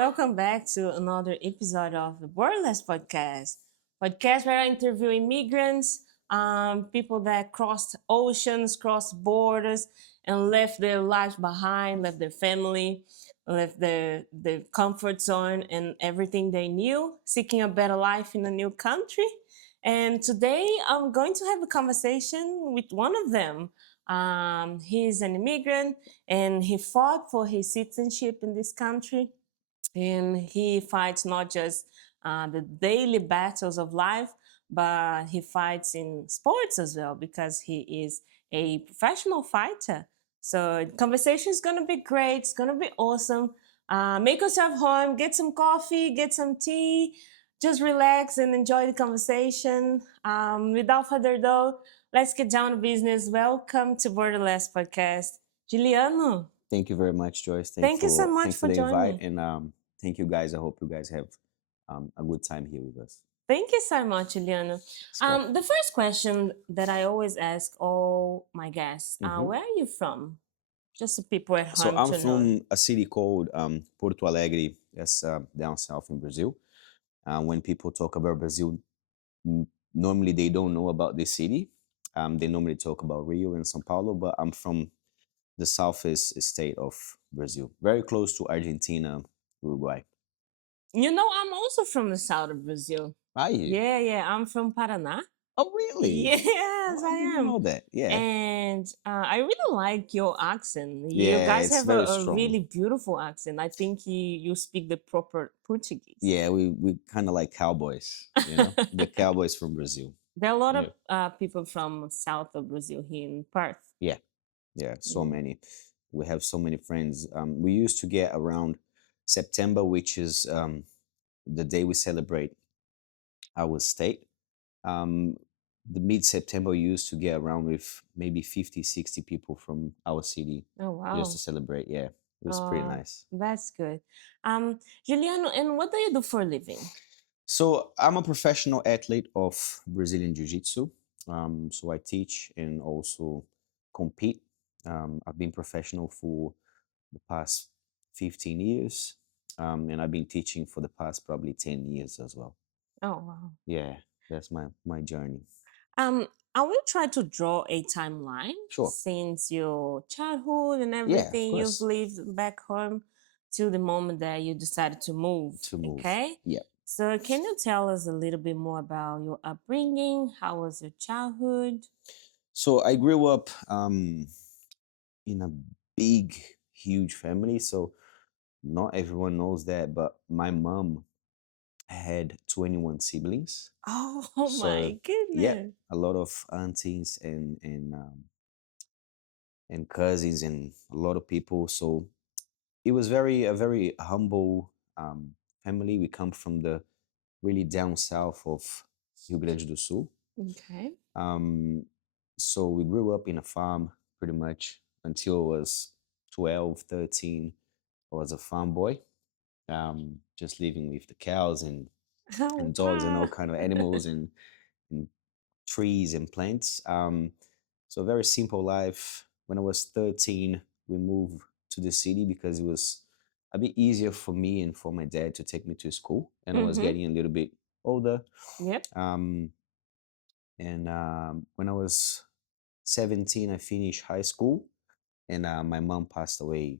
welcome back to another episode of the Borderless podcast where I interview immigrants, people that crossed oceans, crossed borders, and left their lives behind, left their family, left their comfort zone and everything they knew, seeking a better life in a new country. And today I'm going to have a conversation with one of them. He's an immigrant and he fought for his citizenship in this country, and he fights not just the daily battles of life, but he fights in sports as well because he is a professional fighter. So the conversation is going to be great. It's going to be awesome. Make yourself home, get some coffee, get some tea, just relax and enjoy the conversation. Without further ado, let's get down to business. Welcome to Borderless Podcast. Juliano, Thank you very much, Joyce. thank you so much thanks for the invite, joining. and thank you guys. I hope you guys have a good time here with us. Thank you so much, Juliano. So, The first question that I always ask all my guests, mhm. where are you from? Just so people at So home I'm to know. from a city called Porto Alegre. That's down south in Brazil. When people talk about Brazil, n- normally they don't know about this city. They normally talk about Rio and São Paulo, but I'm from the southeast state of Brazil, very close to Argentina, Uruguay. You know, I'm also from the south of Brazil. Are you? Yeah, I'm from Paraná. Oh, really? Yes, Oh, I I didn't am. know that. Yeah. And I really like your accent. You Yeah, guys it's have very a strong. really beautiful accent. I think you speak the proper Portuguese. Yeah, we kind of like cowboys, you know, the cowboys from Brazil. There are a lot Yeah. of people from south of Brazil here in Perth. Yeah, so Mm. many. We have so many friends. We used to get around September, which is the day we celebrate our state. Um, the mid September, we used to get around with maybe 50, 60 people from our city Oh just to wow. celebrate. Yeah, it was pretty nice. That's good. Juliano, and what do you do for a living? So I'm a professional athlete of Brazilian Jiu-Jitsu. So I teach and also compete. I've been professional for the past 15 years, and I've been teaching for the past probably 10 years as well. Oh wow. Yeah, that's my journey. Um, I will try to draw a timeline Sure. since your childhood and Yeah, of everything you've course. lived back home to the moment that you decided to move. To move. Okay. Yeah. So can you tell us a little bit more about your upbringing? How was your childhood? So I grew up in a big, huge family. So not everyone knows that, but my mom had 21 siblings. Oh So my yeah, goodness. a lot of aunties and cousins and a lot of people. So it was a very humble family. We come from the really down south of Rio Grande do Sul. Okay. Um, so we grew up in a farm pretty much until I was 12, 13. I was a farm boy, just living with the cows Oh and dogs and wow. all kind of animals and trees and plants. So a very simple life. When I was 13, we moved to the city because it was a bit easier for me and for my dad to take me to school. And I was Mm-hmm. getting a little bit older. Yep. Um, and when I was 17, I finished high school, and my mom passed away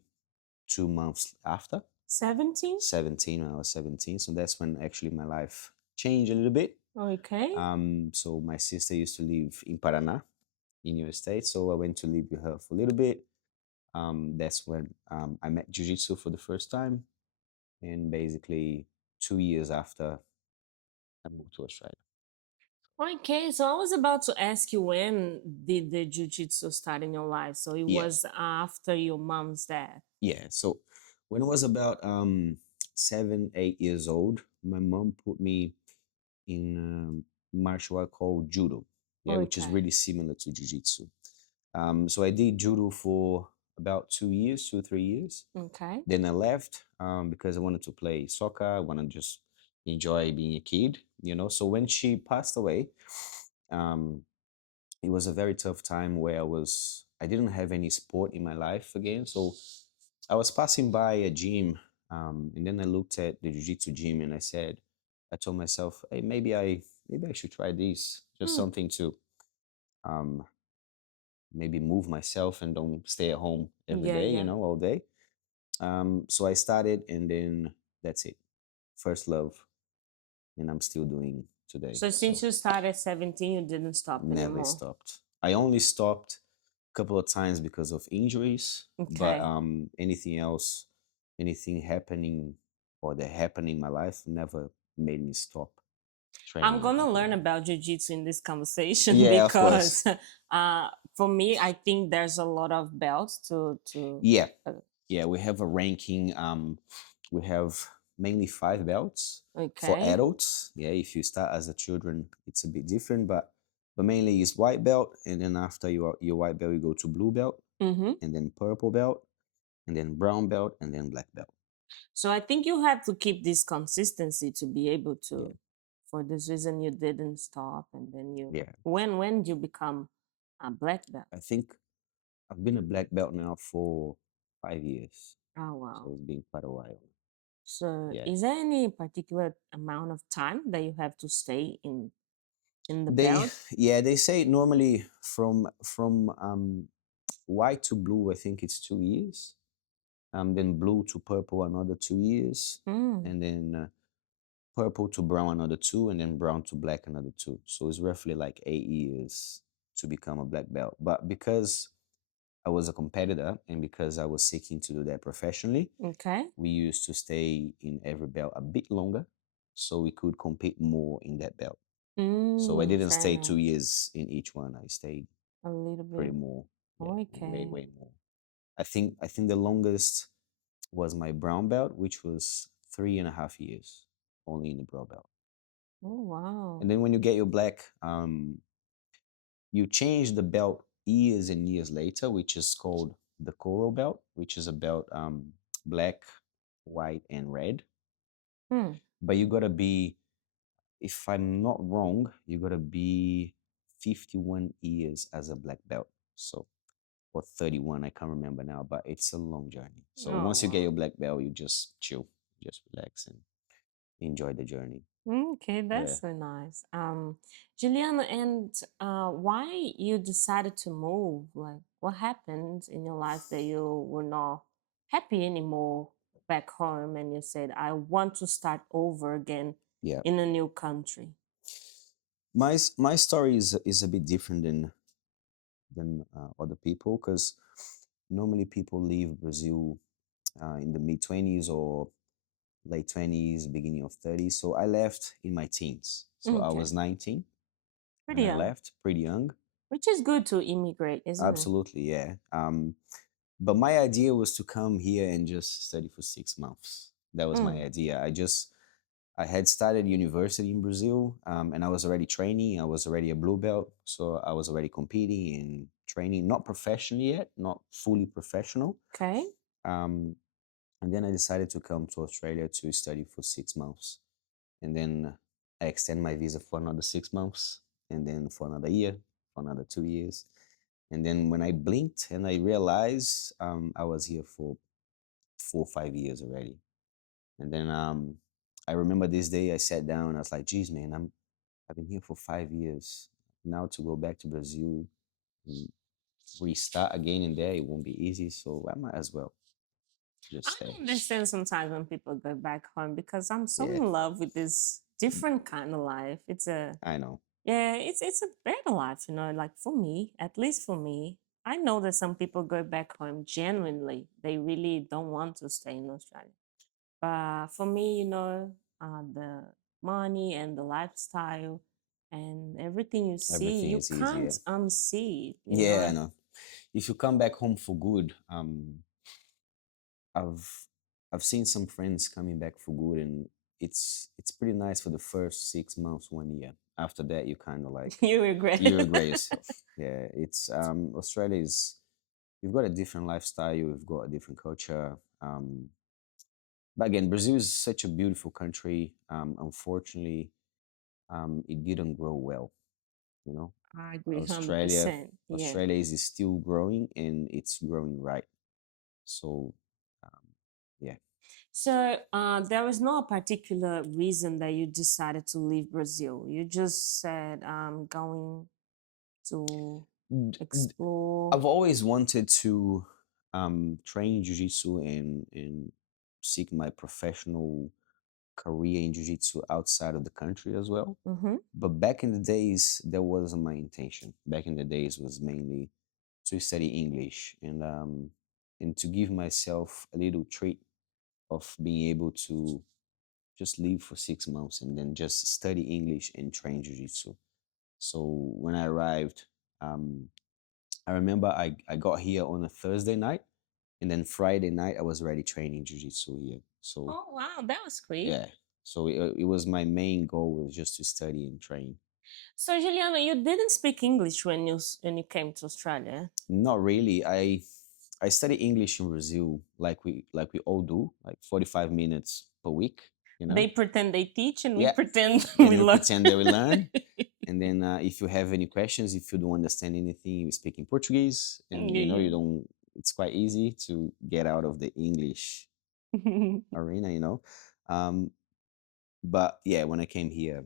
2 months after. 17? 17, when I was 17. So that's when actually my life changed a little bit. Okay. So my sister used to live in Paraná, in your state. So I went to live with her for a little bit. That's when I met Jiu-Jitsu for the first time. And basically 2 years after, I moved to Australia. Okay, so I was about to ask you when did the jiu-jitsu start in your life? So it Yeah. was after your mom's death. Yeah. So when I was about 7, 8 years old, my mom put me in martial art called judo. Yeah, which is Okay. really similar to jiu-jitsu. So I did judo for about 2 years, 2 or 3 years. Okay. Then I left because I wanted to play soccer. I wanted to just enjoy being a kid, you know. So when she passed away, um, it was a very tough time where I didn't have any sport in my life again. So I was passing by a gym And then I looked at the jiu-jitsu gym and I told myself, hey, maybe I should try this. Just Hmm. something to um, maybe move myself and don't stay at home every Yeah, day, yeah. all day. So I started, and then that's it. First love, and I'm still doing today. So So since you started at 17, you didn't stop never anymore. stopped. I only stopped a couple of times because of injuries, but Okay. anything else, anything happening or that happened in my life never made me stop I'm training or gonna anything learn like that. about jiu-jitsu in this conversation Yeah, of because course. for me, I think there's a lot of belts to Yeah, uh, yeah. We have a ranking. We have mainly 5 belts for okay. adults. Yeah, if you start as a children, it's a bit different, but mainly is white belt, and then after your white belt, you go to blue belt, Mm-hmm. and then purple belt, and then brown belt, and then black belt. So I think you have to keep this consistency to be able Yeah, to. For this reason, you didn't stop, and then you. yeah. When did you become a black belt? I think I've been a black belt now for 5 years, Oh so wow. it's been quite a while. So Yeah, is there any particular amount of time that you have to stay in the they belt? yeah they say normally from white to blue, I think it's 2 years. Then blue to purple another 2 years, Mm, and then purple to brown another two, and then brown to black another two. So it's roughly like 8 years to become a black belt. But because I was a competitor and because I was seeking to do that professionally, okay. we used to stay in every belt a bit longer so we could compete more in that belt. So I didn't Fair stay enough. 2 years in each one. I stayed A little pretty bit. more. Yeah, way, Okay. way more. I think the longest was my brown belt, which was 3.5 years only in the brown belt. Oh wow. And then when you get your black, you change the belt years and years later, which is called the coral belt, which is a belt black, white, and red. Hmm. But you gotta be, if I'm not wrong, you gotta be 51 years as a black belt. So or 31, I can't remember now, but it's a long journey. So Oh once you get wow. your black belt, you just chill, just relax and enjoy the journey. Okay, Yeah. that's so nice. Juliana, and why you decided to move? Like, what happened in your life that you were not happy anymore back home, and you said, "I want to start over again Yeah. in a new country." My story is a bit different than other people because normally people leave Brazil in the mid 20s or late 20s, beginning of 30s. So I left in my teens. So I Okay, was 19 when pretty I young, left, pretty young. which is good to immigrate, isn't it? Absolutely, yeah. But my idea was to come here and just study for 6 months. That was my Mm, idea. I had started university in Brazil, and I was already training. I was already a blue belt, so I was already competing and training, not professionally yet, not fully professional. okay. Um, and then I decided to come to Australia to study for 6 months, and then I extend my visa for another 6 months, and then for another year, for another 2 years, and then when I blinked and I realized I was here for 4 or 5 years already. And then I remember this day I sat down. I was like, "Geez, man, I've been here for 5 years. Now to go back to Brazil and restart again in there, it won't be easy. So I might as well just I stay." understand sometimes when people go back home because I'm so Yeah, in love with this different kind of life. It's a I know. Yeah, it's a better life, like for me, at least for me. I know that some people go back home genuinely. They really don't want to stay in Australia. But for me, the money and the lifestyle and everything you see, Everything you is can't easier. unsee Yeah, I know. If you come back home for good, I've I've seen some friends coming back for good, and it's pretty nice for the first 6 months, 1 year. After that, you kind of like You regret. you regret yourself. Yeah, it's Australia is you've got a different lifestyle, you've got a different culture. But again, Brazil is such a beautiful country. Unfortunately, it didn't grow well. You know, I agree Australia 100%. Yeah. Australia is still growing and it's growing right. So, um, yeah, So there was no particular reason that you decided to leave Brazil. You just said, I'm going to D- explore. I've always wanted to train jiu-jitsu and seek my professional career in jiu-jitsu outside of the country as well. Mm-hmm. But back in the days, that wasn't my intention. Back in the days was mainly to study English and to give myself a little treat of being able to just leave for 6 months and then just study English and train jiu-jitsu. So when I arrived, um, I remember I got here on a Thursday night, and then Friday night I was already training jiu-jitsu here. So Oh wow, that was quick. yeah, so it was my main goal was just to study and train. So Juliana, you didn't speak English when when you came to Australia. Not really. I study English in Brazil like we all do, like 45 minutes per week, you They know? pretend they teach, and we Yeah. pretend And we we learn. pretend that we learn. And then if you have any questions, if you don't understand anything, you speak in Portuguese, and you Yeah, don't. It's quite easy to get out of the English yeah. arena. Um, but yeah, when I came here,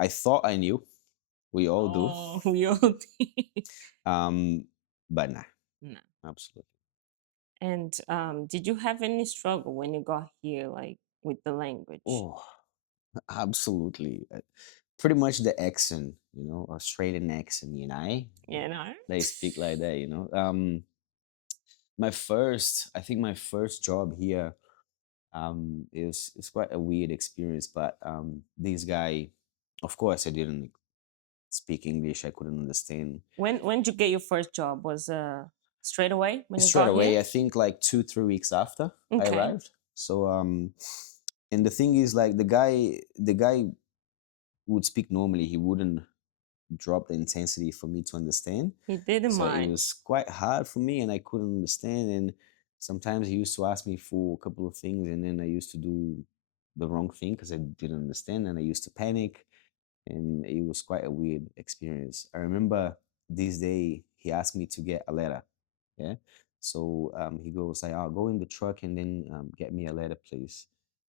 I thought I knew. We all do. Oh, we all did. Um, but nah, No. absolutely. And did you have any struggle when you got here, like with the language? Oh, absolutely. Pretty much the accent, Australian accent, You know? they speak like that. I think my first job here is quite a weird experience, but this guy, of course, I didn't speak English, I couldn't understand. When did you get your first job? Was straight away when you Straight got here? away, I think like 2 3 weeks after I Okay. arrived. So and the thing is, like, the guy would speak normally, he wouldn't drop the intensity for me to understand. He didn't So it mind. was quite hard for me and I couldn't understand. And sometimes he used to ask me for a couple of things and then I used to do the wrong thing because I didn't understand and I used to panic. And it was quite a weird experience. I remember this day he asked me to get a letter. Yeah. So he goes like, "I'll go in the truck and then get me a letter, please."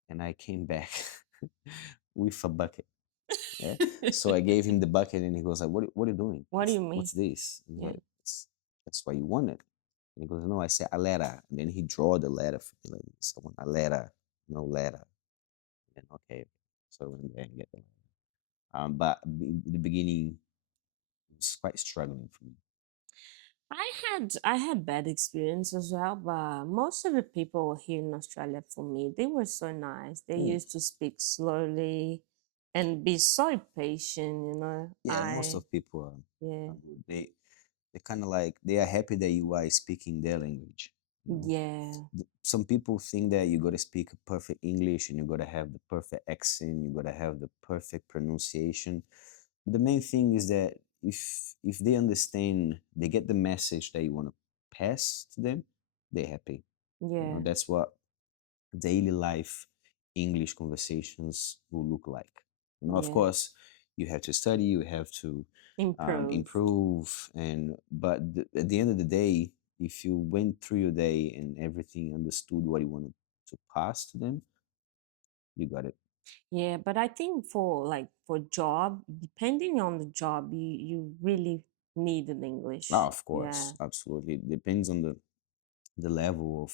And I came back with a bucket. Yeah. So I gave him the bucket and he goes like, what are you doing? What do you mean? What's this? And he's Yeah. like, that's what you wanted. And he goes, no, I said a letter. And then he draw the letter for me, like, someone, a letter, no letter. And then, okay. So I went there and get the letter. But the beginning was quite struggling for me. I had bad experience as well, but most of the people here in Australia for me, they were so nice. They Mm. used to speak slowly and be so patient, you know. Yeah, most I of people Yeah. are good. They kind of like they are happy that you are speaking their language. Yeah. Some people think that you got to speak perfect English and you got to have the perfect accent, you got to have the perfect pronunciation. The main thing is that if they understand, they get the message that you want to pass to them, they're happy. Yeah. That's what daily life English conversations will look like. Of Yeah. course, you have to study, you have to Improve. improve, at the end of the day, if you went through your day and everything understood what you wanted to pass to them, you got it. Yeah, but I think for job, depending on the job, you really need an Ah, English. of Yeah. course, absolutely. It depends on the level of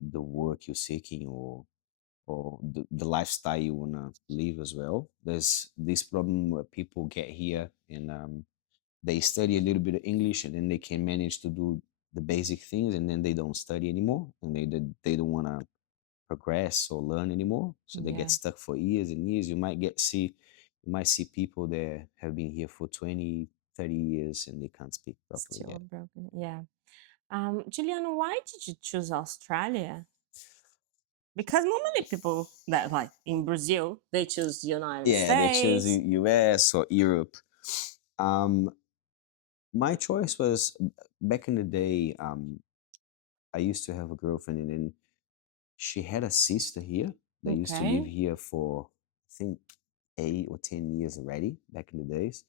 the work you're seeking or the lifestyle you want to live as well. There's this problem where people get here and they study a little bit of English and then they can manage to do the basic things and then they don't study anymore and they don't want to progress or learn anymore. So they get Yeah. stuck for years and years. You might see people that have been here for 20, 30 years and they can't speak properly Still yet. broken. Yeah. Juliana, why did you choose Australia? Because normally people that like in Brazil, they choose United Yeah, they choose States. US or Europe. Um, my choice was back in the day. I used to have a girlfriend, and then she had a sister here that used to live Okay. here for, I think, 8 or 10 years already back in the days.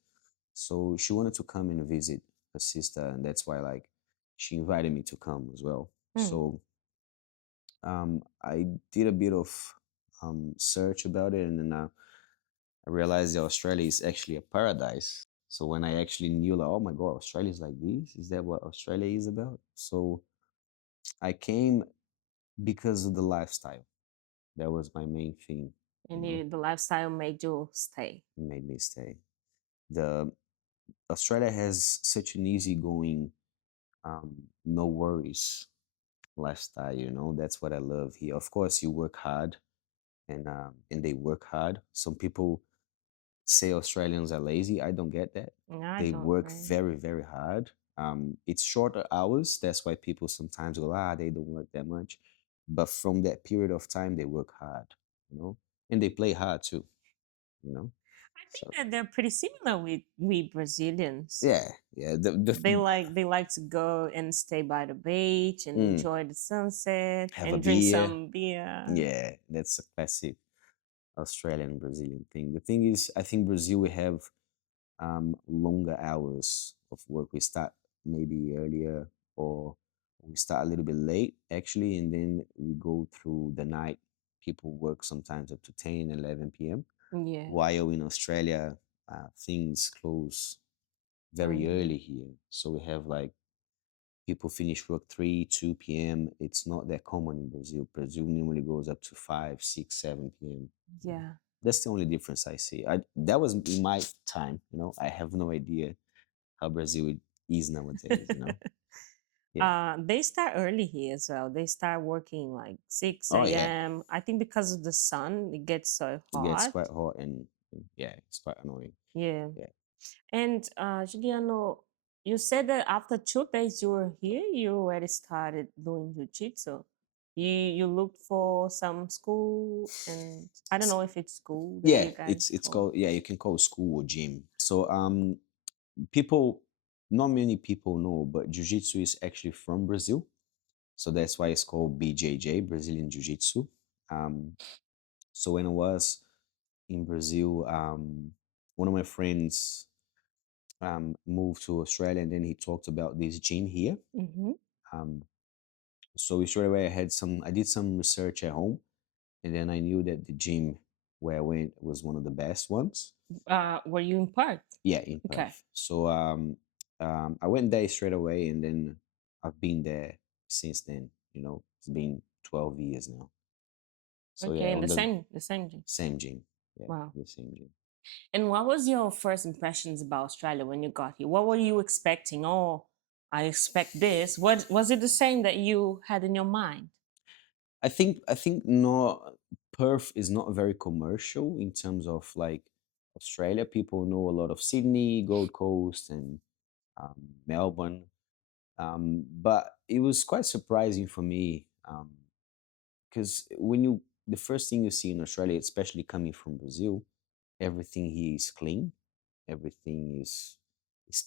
So she wanted to come and visit her sister, and that's why like she invited me to come as well. Hmm. So I did a bit of search about it, and then I realized that Australia is actually a paradise. So when I actually knew, like, oh my god, Australia is like this. Is that what Australia is about? So I came because of the lifestyle. That was my main thing. You And know, the lifestyle made you stay. it made me stay. The Australia has such an easygoing, no worries lifestyle. You know, that's what I love here. Of course, you work hard, and they work hard. Some people say Australians are lazy. I don't get that. I They don't. work very, very hard. It's shorter hours. That's why people sometimes go, they don't work that much. But from that period of time, they work hard, you know, and they play hard too, you know. I think So that they're pretty similar with we Brazilians. yeah, yeah. They like to go and stay by the beach and Mm, enjoy the sunset have a and drink beer. some beer. Yeah, that's a classic Australian Brazilian thing. The thing is, I think Brazil we have longer hours of work. We start maybe earlier, or we start a little bit late actually, and then we go through the night. People work sometimes up to 10, 11 p.m. Yeah. While in Australia, things close very Early. early here. So we have like people finish work 3, 2 p.m. It's not that common in Brazil. Brazil normally goes up to 5, 6, 7 p.m. Yeah. That's the only difference I see. That was in my time, I have no idea how Brazil is nowadays, Yeah. They start early here as well. They start working like 6 Oh yeah. a.m. I think because of the sun, it gets so It gets hot. quite hot, and yeah, it's quite annoying. Yeah. Yeah. And Juliano, you said that after 2 days you were here, you already started doing jiu-jitsu. You looked for some school, and I don't S- know if it's school that Yeah, you guys it's go. called, yeah, you can call it school or gym. So people not many people know, but jiu-jitsu is actually from Brazil. So that's why it's called BJJ, Brazilian Jiu-Jitsu. Um so when I was in Brazil, one of my friends moved to Australia, and then he talked about this gym here. Mm-hmm. Um, so straight away, I did some research at home, and then I knew that the gym where I went was one of the best ones. Were you in Perth? Yeah, in Okay. Perth. So I went there straight away, and then I've been there since then. It's been 12 years now. So yeah, Okay, in on the the same gym. same gym. Yeah, Wow. the same gym. And what was your first impressions about Australia when you got here? What were you expecting? Oh, I expect this. What was it the same that you had in your mind? I think not Perth is not very commercial in terms of like Australia. People know a lot of Sydney, Gold Coast, and Melbourne. But it was quite surprising for me because the first thing you see in Australia, especially coming from Brazil, everything here is clean, everything is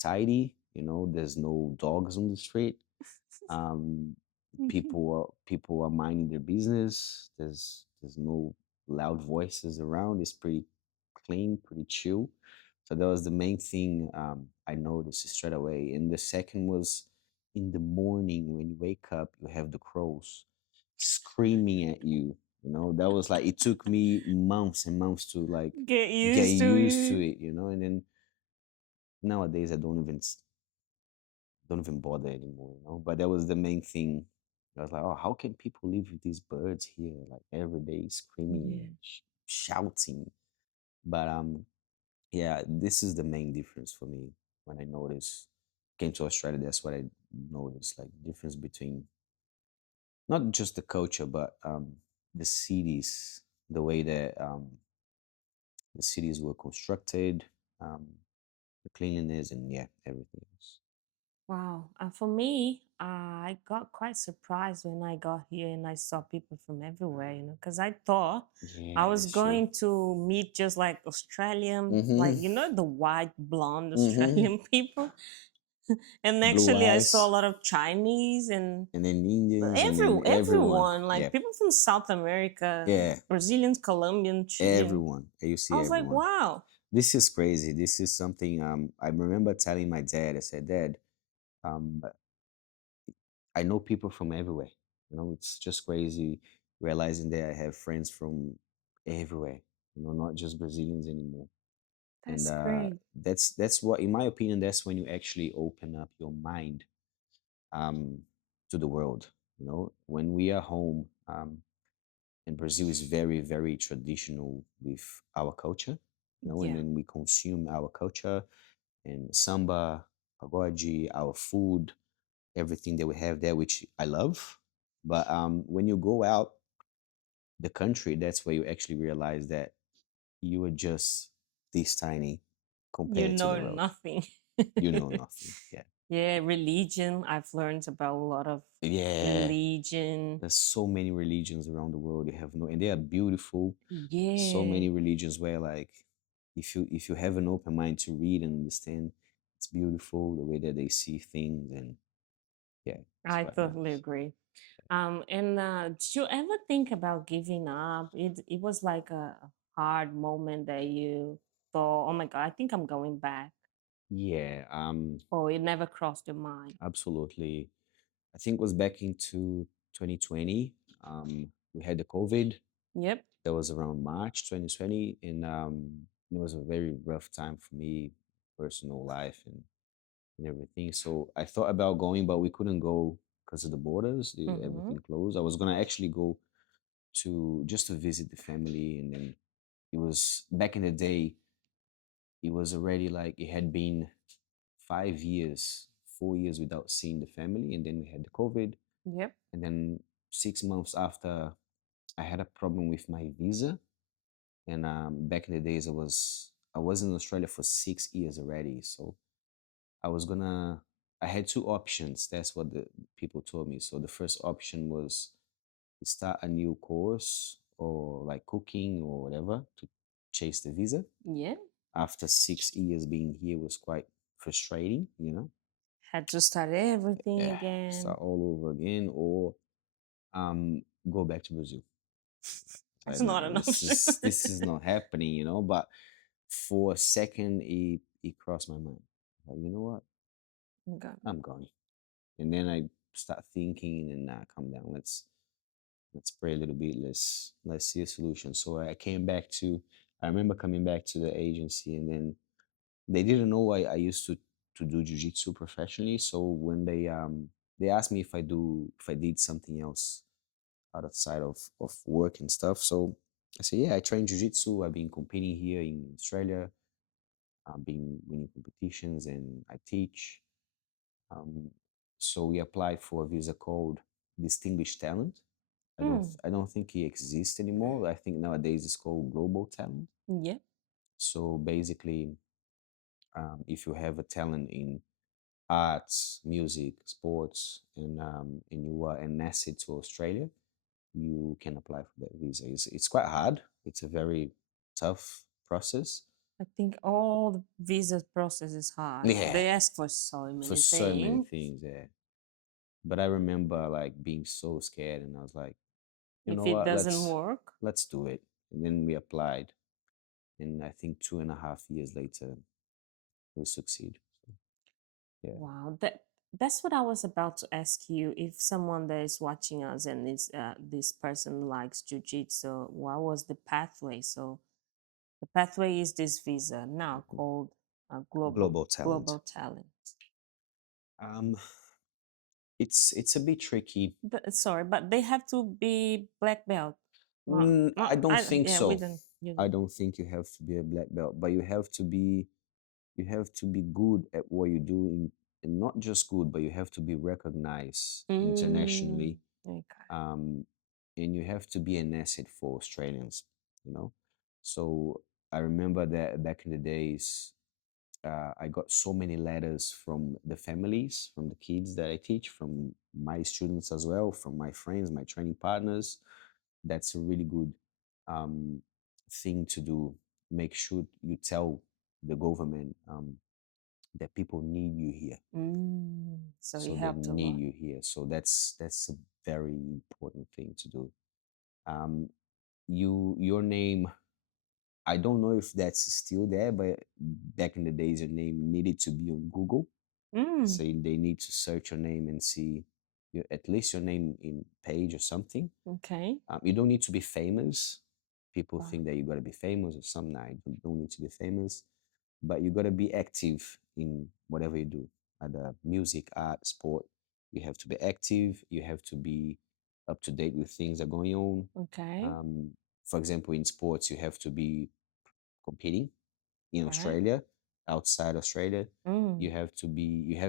tidy. There's no dogs on the street. um, people are minding their business. There's no loud voices around. It's pretty clean, pretty chill. So that was the main thing I noticed straight away. And the second was in the morning when you wake up, you have the crows screaming at you. That was like it took me months and months to like Get get used to used to it. it. And then nowadays I don't even bother anymore. But that was the main thing. I was like, oh, how can people live with these birds here, like every day, screaming Yeah. and shouting? But yeah, this is the main difference for me when I notice came to Australia. That's what I noticed, like difference between not just the culture, but the cities, the way that the cities were constructed, um, the cleanliness, and yeah, everything else. Wow. For me, I got quite surprised when I got here and I saw people from everywhere, because I thought I Yeah, was it's true. going to meet just like Australian, like, Mm-hmm. the white, blonde Mm-hmm. Australian people. And Blue actually, I saw a eyes, lot of Chinese and and then Indians, and then everyone. everyone, Yeah, like people from South America, yeah, Brazilians, Colombian, Chilean. everyone. You I see was like, everyone. wow. This is crazy. This is something I remember telling my dad. I said, Dad, I know people from everywhere. It's just crazy realizing that I have friends from everywhere. Not just Brazilians anymore. And That's great. that's what, in my opinion, that's when you actually open up your mind um, to the world. When we are home, and Brazil is very, very traditional with our culture. And Yeah, then we consume our culture and samba, pagode, our food, everything that we have there, which I love. But when you go out the country, that's where you actually realize that you are just this tiny you compared to the know world. nothing. You know nothing. Yeah. Yeah, religion. I've learned about a lot of Yeah. religion. There's so many religions around the world. You have no, and they are beautiful. So Yeah, many religions where, like, if you have an open mind to read and understand, it's beautiful the way that they see things, and yeah, it's I quite totally nice. agree. And did you ever think about giving up? It was like a hard moment that you thought, "Oh my God, I think I'm going back," Yeah, or it never crossed your mind. absolutely. I think it was back into 2020. We had the COVID. Yep. That was around March 2020, and it was a very rough time for me, personal life and everything. So I thought about going, but we couldn't go because of the borders. Mm-hmm. Everything closed. I was gonna actually go to just to visit the family, and then it was back in the day. It was already like it had been 5 years, 4 years without seeing the family, and then we had the COVID, Yep. and then 6 months after, I had a problem with my visa. And back in the days, I was in Australia for 6 years already. So I was gonna I had two options. That's what the people told me. So the first option was to start a new course or like cooking or whatever to chase the visa. Yeah. After 6 years being here was quite frustrating. Had to start everything Yeah, again. start all over again, or um go back to Brazil. That's Like, not no, an this option. is this is not happening. But for a second, it crossed my mind. Like, you know what? Okay. I'm gone. And then I start thinking, and nah, calm down. Let's pray a little bit. Let's see a solution. So I came back to. I remember coming back to the agency, and then they didn't know I used to do jiu-jitsu professionally. So when they asked me if I did something else outside of work and stuff. So I said, yeah, I train jiu-jitsu. I've been competing here in Australia. I've been winning competitions, and I teach. Um, so we applied for a visa called Distinguished Talent. Mm. I don't think it exists anymore. I think nowadays it's called Global Talent. Yeah. So basically, if you have a talent in arts, music, sports, and you are an asset to Australia, you can apply for that visa. It's quite hard. It's a very tough process. I think all the visa process is hard. Yeah, They ask for so for many so many things. things. Yeah, but I remember like being so scared, and I was like, you If know it what? doesn't Let's work, let's do it. And then we applied, and I think 2.5 years later we succeed. Yeah. wow, that's what I was about to ask you. If someone that is watching us and is this person likes jujitsu, what was the pathway? So the pathway is this visa now Mhm. called global Global talent. global talent. Um, it's a bit tricky. Sorry, but they have to be black belt. I Not don't I think yeah, we so. don't. You I don't. don't think you have to be a black belt, but you have to be good at what you do, and not just good, but you have to be recognized Mm, internationally, okay. um, and you have to be an asset for Australians. You know, so I remember that back in the days, I got so many letters from the families, from the kids that I teach, from my students as well, from my friends, my training partners. That's a really good um, thing to do. Make sure you tell the government that people need you here. So So it they helped a need lot. you here. So that's a very important thing to do. Um, your name. I don't know if that's still there, but back in the days, your name needed to be on Google. Mm, So they need to search your name and see. at least your name in page or something. Okay. You don't need to be famous. People Wow. think that you got to be famous or some night. You don't need to be famous, but you got to be active in whatever you do, either music, art, sport. You have to be active. You have to be up to date with things that are going on. Okay. Um, for example, in sports, you have to be competing in Right. Australia, outside Australia. Mm. You have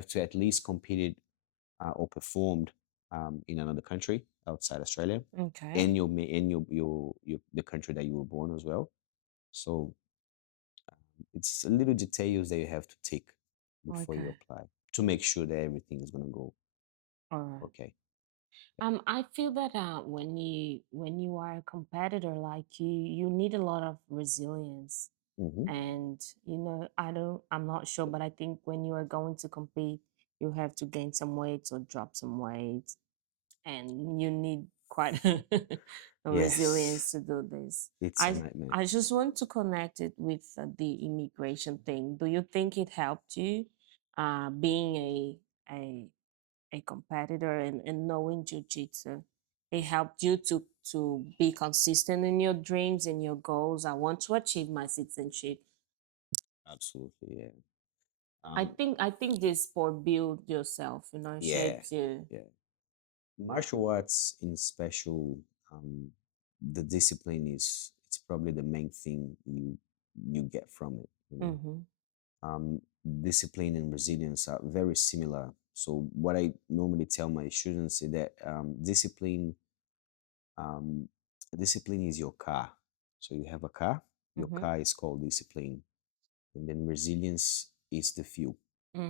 to at least competed or performed in another country outside Australia, Okay. and your the country that you were born as well. So it's a little details that you have to take before you Okay. apply to make sure that everything is gonna go All right. okay. I feel that when you are a competitor, like you need a lot of resilience. Hmm. And I'm not sure, but I think when you are going to compete, you have to gain some weight or drop some weight, and you need quite a Yes, resilience to do this. it's a I nightmare. I just want to connect it with the immigration thing. Do you think it helped you, being a a competitor and knowing jujitsu? It helped you to be consistent in your dreams and your goals. I want to achieve my citizenship. Absolutely, yeah. I Um, think I think this sport build yourself, yeah, shapes you. yeah. Martial arts in special, the discipline is it's probably the main thing you get from it. You know, Mm-hmm. um, discipline and resilience are very similar. So what I normally tell my students is that um, discipline is your car. So you have a car. Your Mm-hmm. car is called discipline, and then resilience is the fuel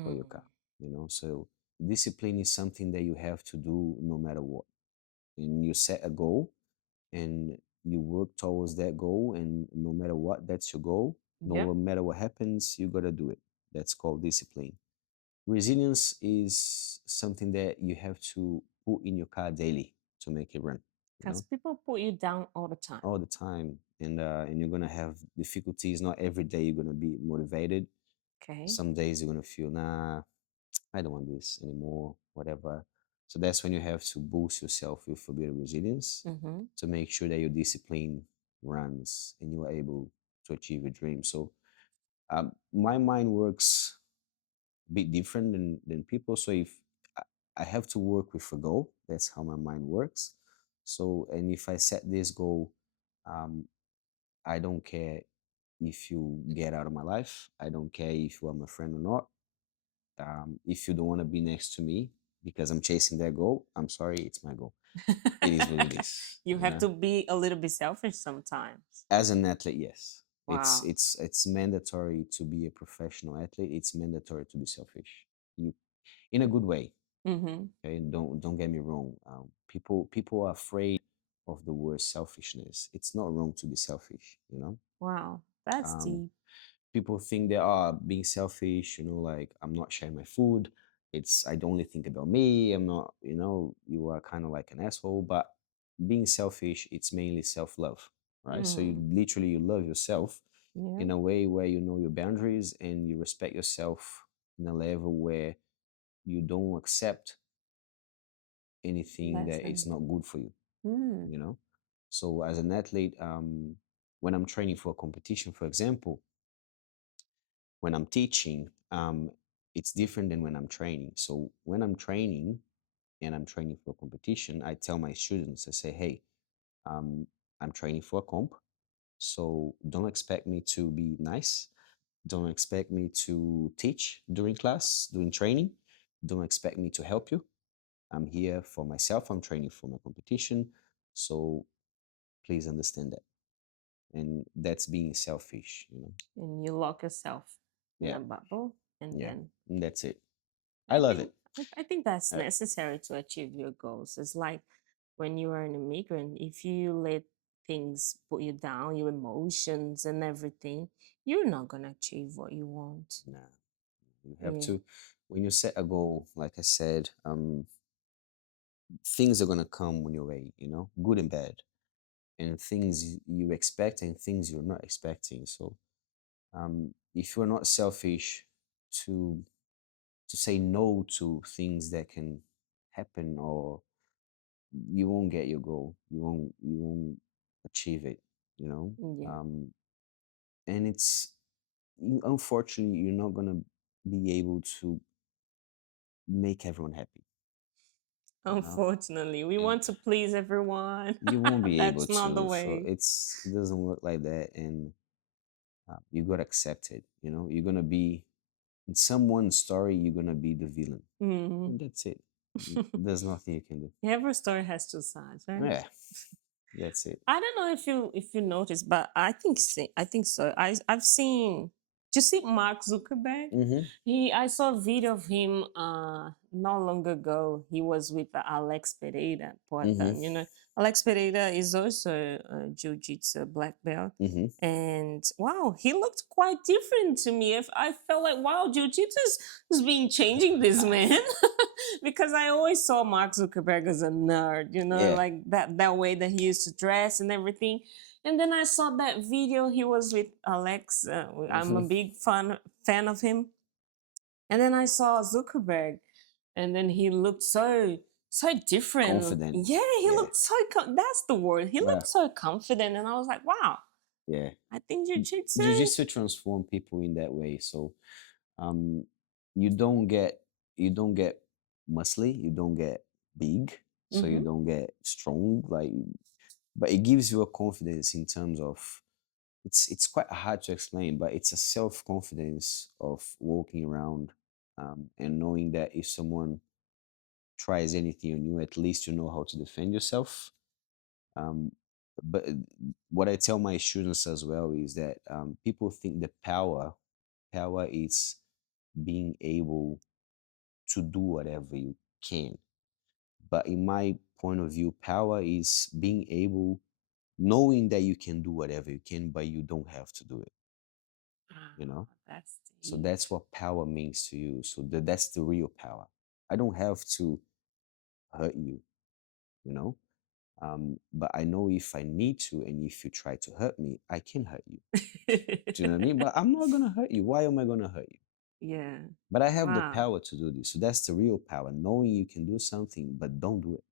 for Mm. your car. You know, so discipline is something that you have to do no matter what, and you set a goal and you work towards that goal, and no matter what, that's your goal. Yep. No matter what happens, you got to do it. That's called discipline. Resilience is something that you have to put in your car daily to make it run, you Because know, people put you down all the time. all the time. And you're gonna have difficulties. Not every day you're gonna be motivated. Okay. Some days you're gonna feel, nah, I don't want this anymore, whatever. So that's when you have to boost yourself with a bit of resilience Mm-hmm. to make sure that your discipline runs and you are able to achieve your dream. So my mind works bit different than people. So if I I have to work with a goal, that's how my mind works. So, and if I set this goal, um, I don't care if you get out of my life. I don't care if you are my friend or not. If you don't want to be next to me because I'm chasing that goal, I'm sorry, it's my goal. It is what it is. You You have know, to be a little bit selfish sometimes. as an athlete, yes, Wow. it's mandatory to be a professional athlete. It's mandatory to be selfish. You in a good way. Mm-hmm. Okay, don't get me wrong. People are afraid of the word selfishness. It's not wrong to be selfish. You know, Wow. That's um, deep. people think they are being selfish. You know, like I'm not sharing my food. It's I only think about me. I'm not. You know, you are kind of like an asshole. But being selfish, it's mainly self love, right? So you Mm. literally you love yourself Yeah. in a way where you know your boundaries and you respect yourself in a level where you don't accept anything that it's Lesson. not good for you, Mm. you know. So as an athlete, when I'm training for a competition, for example, when I'm teaching, it's different than when I'm training. So when I'm training and I'm training for a competition, I tell my students, I say, hey, um, I'm training for a comp, so don't expect me to be nice. Don't expect me to teach during class, during training. Don't expect me to help you. I'm here for myself. I'm training for my competition. So please understand that. And that's being selfish, you know? And you lock yourself in Yeah. a bubble, and Yeah. then And that's it. I I love it. think I think that's Uh, necessary to achieve your goals. It's like when you are an immigrant, if you let things put you down, your emotions and everything, you're not gonna achieve what you want. nah, you have Yeah. to, when you set a goal, like I said, things are going to come when you're way, you know, good and bad, and things you expect and things you're not expecting. So if you're not selfish to to say no to things that can happen, or you won't get your goal. You won't achieve it. You know, Yeah. um, and unfortunately, you're not gonna be able to make everyone happy. You know, Unfortunately, we and want to please everyone. you won't be able That's not the to. So way. it doesn't work like that, and you gotta accept it. You know, you're gonna be in someone's story. You're gonna be the villain, Mhm. and that's it. There's nothing you can do. Every story has two sides, right? Yeah, that's it. I don't know if you noticed, but I think so. I've seen. Do you see Mark Zuckerberg? Mm-hmm. I saw a video of him not long ago. He was with Alex Pereira, Mm-hmm. Poatan. You know, Alex Pereira is also a jiu-jitsu black belt. Mm-hmm. And wow, he looked quite different to me. If I felt like, wow, jiu-jitsu has been changing this man. Because I always saw Mark Zuckerberg as a nerd, you know, Yeah. like that way that he used to dress and everything. And then I saw that video he was with Alex. I'm a Mm-hmm. big fan of him. And then I saw Zuckerberg, and then he looked so different. Confident. Yeah, he Yeah. looked so. That's the word. He Yeah. looked so confident, and I was like, wow. Yeah. I think jiu-jitsu. Jiu-jitsu transform people in that way. So um you don't get muscly, you don't get big, so you Mm-hmm. don't get strong, like, but it gives you a confidence in terms of, it's quite hard to explain, but it's a self-confidence of walking around, and knowing that if someone tries anything on you, at least you know how to defend yourself. um, but what I tell my students as well is that, people think the power is being able to do whatever you can. But in my point of view, power is being able, knowing that you can do whatever you can, but you don't have to do it. You know, That's so deep. that's what power means to you. So that's the real power. I don't have to hurt you. You know, but I know if I need to, and if you try to hurt me, I can hurt you. Do you know what I mean? But I'm not gonna hurt you. Why am I gonna hurt you? Yeah. But I have the Wow. power to do this. So that's the real power, knowing you can do something, but don't do it.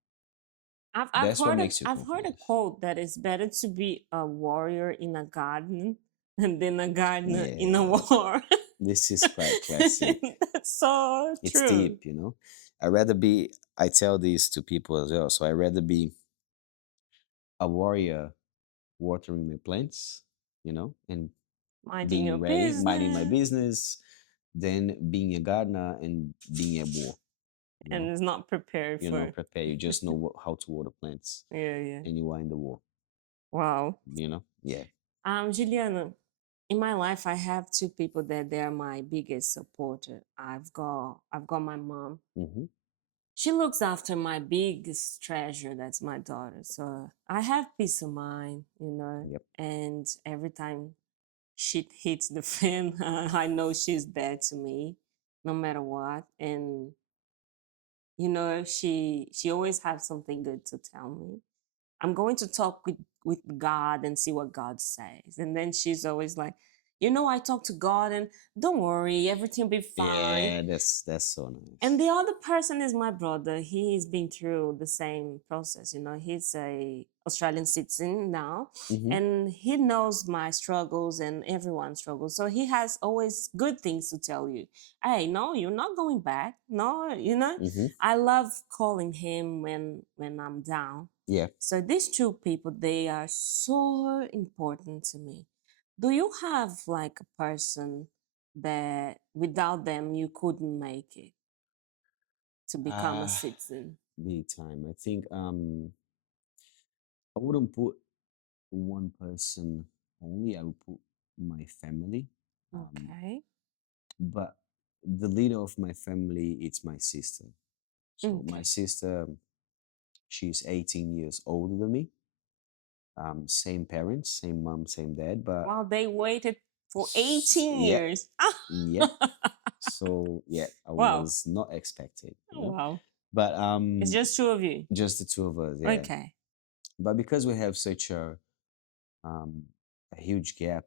That's what makes you I've heard a confident. quote that it's better to be a warrior in a garden than a gardener in a Yeah, war. this is quite classic. That's so It's true. deep, you know. I rather be. I tell this to people as well. So I rather be a warrior watering my plants, and Minding your being ready, minding my business business, than being a gardener and being at war. You and know, is not prepared you're not for. prepared. You just know how to water plants, Yeah, yeah. and you are in the war. Wow. Yeah. Juliana, in my life I have two people that they are my biggest supporter. I've got my mom. Mm-hmm. She looks after my biggest treasure, that's my daughter. So I have peace of mind, you know, Yep. and every time shit hits the fan, I know she's there to me, no matter what. And you know, she always has something good to tell me. I'm going to talk with God and see what God says. And then she's always like, you know, I talk to God and don't worry, everything will be fine. Yeah, that's so And nice. the other person is my brother. He's been through the same process. You know, he's a Australian citizen now, Mm-hmm. and he knows my struggles and everyone's struggles. So he has always good things to tell you. Hey, no, you're not going back. No, you know. Mm-hmm. I love calling him when I'm down. Yeah. So these two people, they are so important to me. Do you have like a person that without them you couldn't make it to become a Uh citizen? Big time. I think, I wouldn't put one person only. I would put my family. Um, Okay. but the leader of my family, it's my sister. So my Okay. sister, she's 18 years older than me. Same parents, same mom, same dad. But Wow, they waited for 18 yep, years. yep. So yeah, I Wow. was not expected, Oh, wow. But It's just two of you. just the two of us, yeah. Okay. But because we have such um a huge gap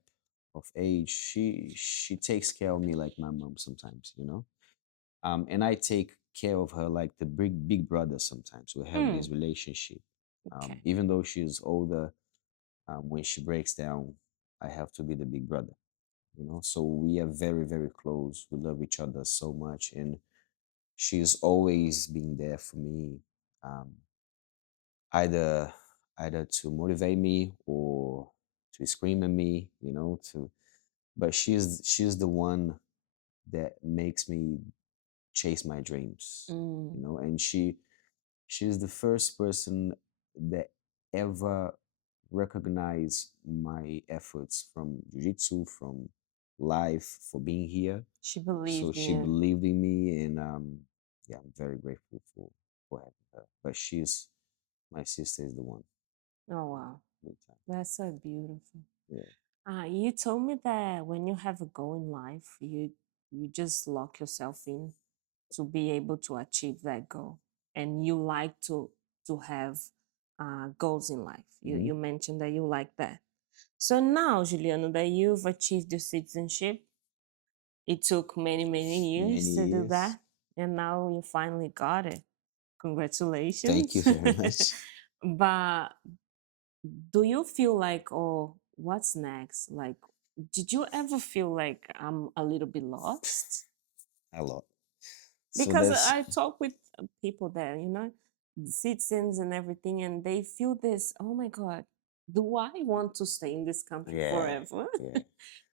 of age, she takes care of me like my mom sometimes. And I take care of her like the big brother. Sometimes we have Mm, this relationship. okay. Even though she's older, when she breaks down, I have to be the big brother. So we are very close. We love each other so much, and she's always been there for me. Um, either either to motivate me or to scream at me, to but she's the one that makes me chase my dreams, Mm, and she's the first person that ever recognized my efforts from jiu-jitsu, from life, for being here. she So believed in she you. believed in me, and yeah, I'm very grateful for having her. But she's my sister is the one. Oh wow, Big time. that's so beautiful. Yeah. You told me that when you have a goal in life, you just lock yourself in to be able to achieve that goal, and you like to have goals in life. Hmm. You mentioned that you like that. So now, Juliano, that you've achieved your citizenship, it took many Many years to do years. that, and now you finally got it. Thank Congratulations. you very much. But do you feel like, oh, what's next? Like, did you ever feel like I'm a little bit lost? A lot. So Because that's I talk with people there, citizens and everything, and they feel this, oh my God, do I want to stay in this country yeah, forever? yeah.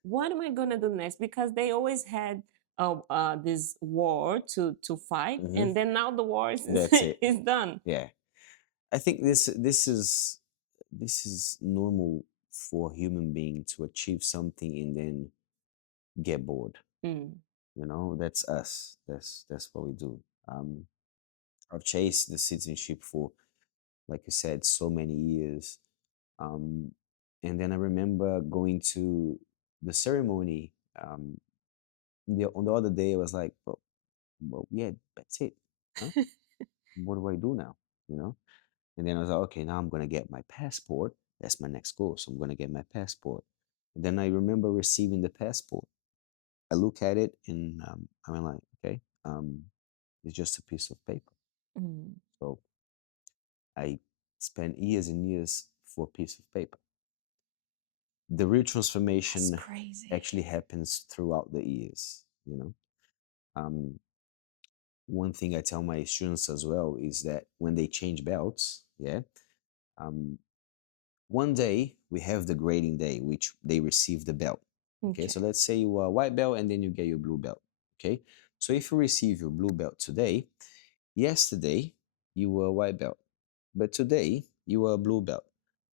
What am I gonna do next? Because they always had this war to fight, Hmm. and then now the war is That's it. is done. Yeah. I think this is normal for a human being to achieve something and then get bored. Mm. That's us. That's what we do. Um, I've chased the citizenship for, like you said, so many years. Um, and then I remember going to the ceremony. On the other day, I was like, well, yeah, that's it. Huh? What do I do now? You know? And then I was like, okay, now I'm gonna get my passport. That's my next goal. So I'm gonna get my passport. And then I remember receiving the passport. I look at it and I'm like, okay, it's just a piece of paper. Mm. So I spent years and years for a piece of paper. The real That's transformation crazy. actually happens throughout the years. Um, One thing I tell my students as well is that when they change belts, yeah, um, one day we have the grading day, which they receive the belt. Okay, Okay. so let's say you are white belt and then you get your blue belt. Okay, so if you receive your blue belt today, yesterday you were a white belt, but today you were a blue belt.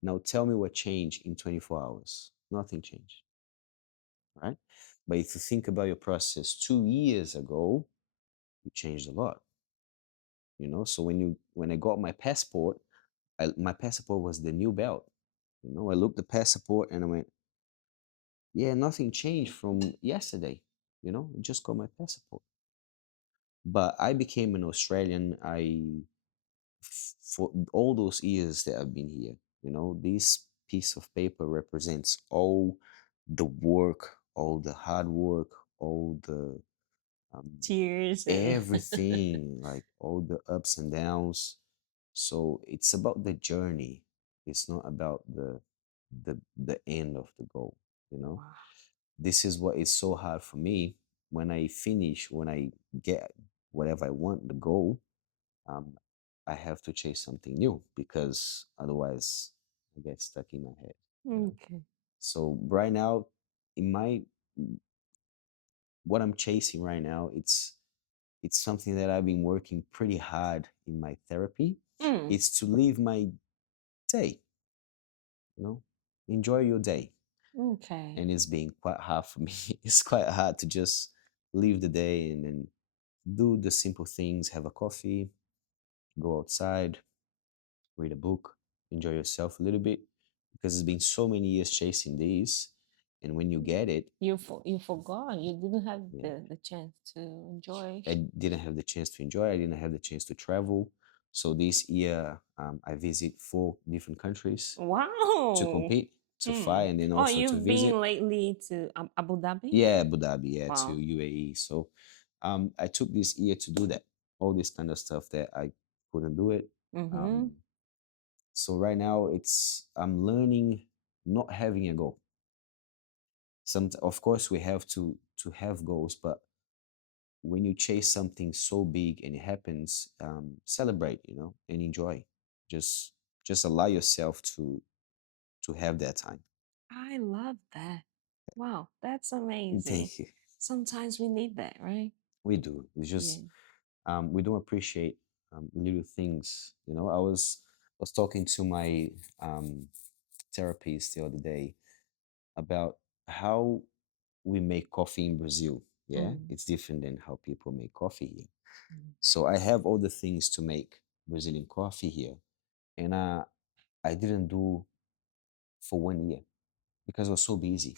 Now tell me what changed in 24 hours. Nothing changed, right? But if you think about your process 2 years ago, you changed a lot. So when I got my passport, my passport was the new belt. I looked the passport and I went, yeah, nothing changed from yesterday. I just got my passport. But I became an Australian. For all those years that I've been here, this piece of paper represents all the work, all the hard work, all the um, Cheers and everything, like all the ups and downs. So it's about the journey. It's not about the end of the goal. You know, wow. this is what is so hard for me when I get whatever I want, the goal. Um, I have to chase something new because otherwise I get stuck in my head. Okay. So right now, in my what I'm chasing right now, it's something that I've been working pretty hard in my therapy. Mm. It's to live my day, enjoy your day. Okay. And it's been quite hard for me. It's quite hard to just live the day and then do the simple things, have a coffee, go outside, read a book, enjoy yourself a little bit. Because it's been so many years chasing these. And when you get it, You forgot. You didn't have yeah, the chance to enjoy. I didn't have the chance to enjoy. I didn't have the chance to travel. So this year, I visit 4 different countries to Wow. compete, to Mm. fight, and then Oh, also to you've been visit. lately to Abu Dhabi? Yeah, Abu Dhabi, yeah, to Wow. UAE. So I took this year to do that. all this kind of stuff that I couldn't do it. Mm-hmm. Um, so right now I'm learning not having a goal. Some of course we have to have goals, but when you chase something so big and it happens, celebrate, and enjoy. Just just allow yourself to have that time. I love that. Wow, that's amazing. Thank you. Sometimes we need that, right? We do. It's Yeah. just we don't appreciate little things. I was talking to my therapist the other day about how we make coffee in Brazil. Yeah, Mm, it's different than how people make coffee here. mm. So I have all the things to make Brazilian coffee here, and I didn't do for 1 year because I was so busy.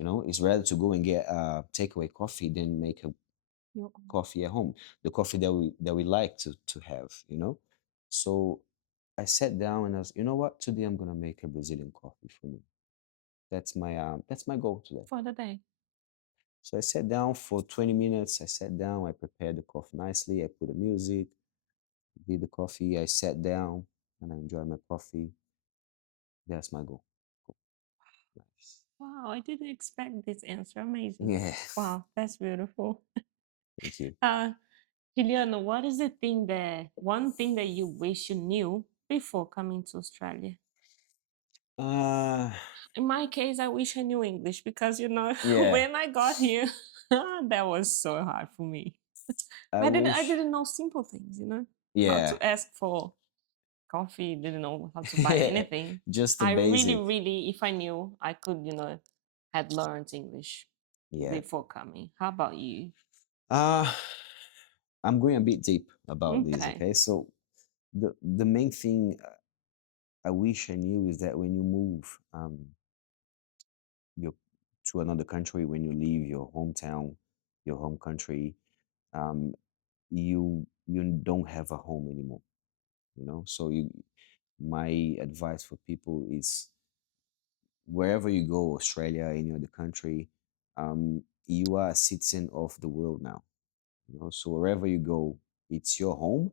It's rather to go and get takeaway coffee than make a You're coffee at home, the coffee that we like to have. So I sat down and I was, you know what, today I'm gonna make a Brazilian coffee for me. That's my goal today. for the day. So I sat down for 20 minutes. I sat down, I prepared the coffee nicely, I put the music, did the coffee, I sat down and I enjoyed my coffee. That's my goal. Cool. Nice. Wow, I didn't expect this answer. Amazing. Yeah. Wow, that's beautiful. Thank you. Uh, Juliano, what is the thing that one thing that you wish you knew before coming to Australia? uh In my case, I wish I knew English because yeah, when I got here, that was so hard for me. I I wish. didn't know simple things, how Yeah. to ask for coffee, didn't know how to buy anything. Just the I really, basic. really, if I knew, I could, had learned English Yeah. before coming. How about you? uh I'm going a bit deep about this. Okay. Okay, so the main thing I wish I knew is that when you move your to another country, when you leave your hometown, your home country, um, you don't have a home anymore. So my advice for people is wherever you go, Australia, any other country, you are a citizen of the world now. So wherever you go, it's your home,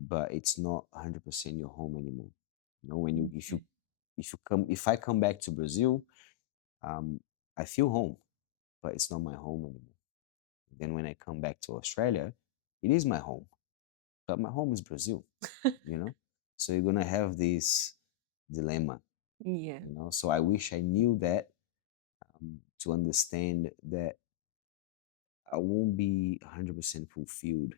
but it's not 100% your home anymore. When you Okay. if I come back to Brazil, um, I feel home, but it's not my home anymore. Then when I come back to Australia, it is my home, but my home is Brazil. You know, so you're gonna have this dilemma. Yeah. So I wish I knew that to understand that I won't be 100% fulfilled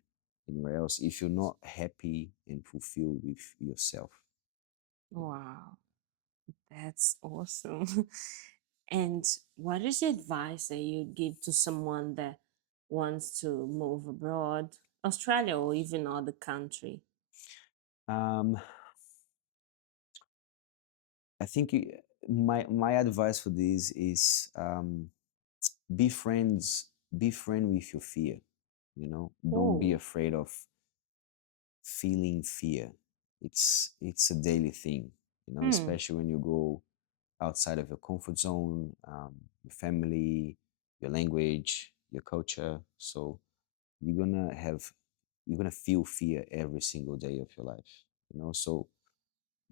anywhere else if you're not happy and fulfilled with yourself. Wow. That's awesome. And what is the advice that you give to someone that wants to move abroad, Australia or even other country? Um, I think my advice for this is be friends, be friend with your fear. Don't be Oh. afraid of feeling fear. It's a daily thing. Hmm. Especially when you go outside of your comfort zone, your family, your language, your culture. So you're gonna have you're gonna feel fear every single day of your life. So